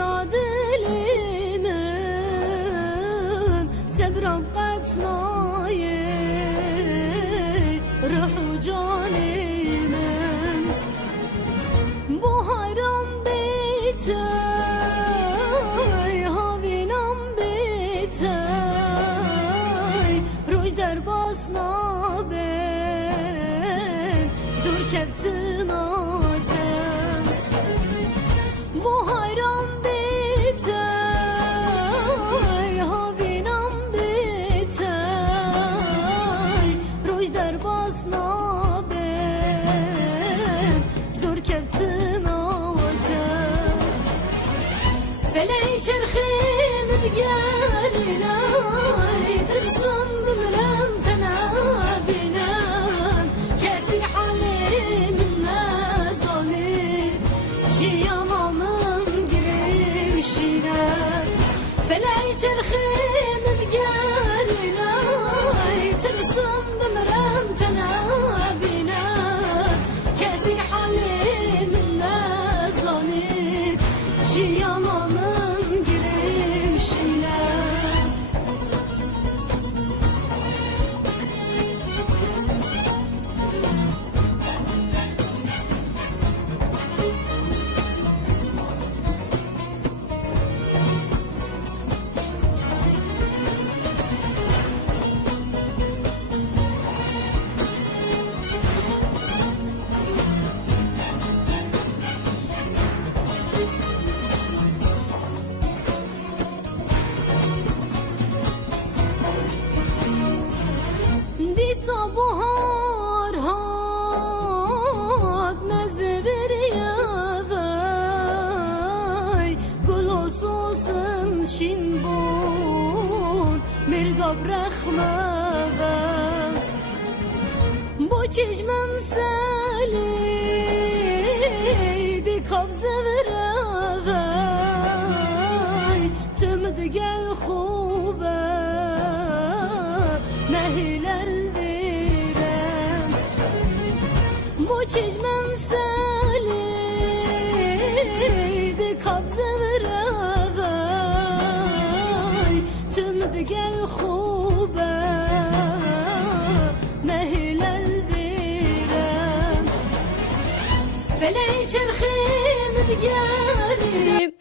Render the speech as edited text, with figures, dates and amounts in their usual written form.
ولا دليمم صبرم قتناي روح وجاني من بحرم بيتي هاوينم بيتي روش در باسنا بين جدور كفتم آتم بحرم بيتي هاوينم بيتي روش در باسنا بين جدور كفتم آتم فلعي چرخي متقالي لاي ترسم بملم تنابينا كاسي حالي من نازاني جيانا من قريشينا فلعي چرخي متقالي لاي ترسم بملم تنابينا كاسي حالي من نازاني جيانا من قريشينا دیسا بهار هات نزبر یاوی گل و سوسن شین بون مرداب رخمه با چشمم سلی دی کبزه وروی تم دگل خوبه نهیلر verem bu çeşmem saliydi kabze veravay tüm gel خوبه نهیلر verem فلعي چرخي متقالي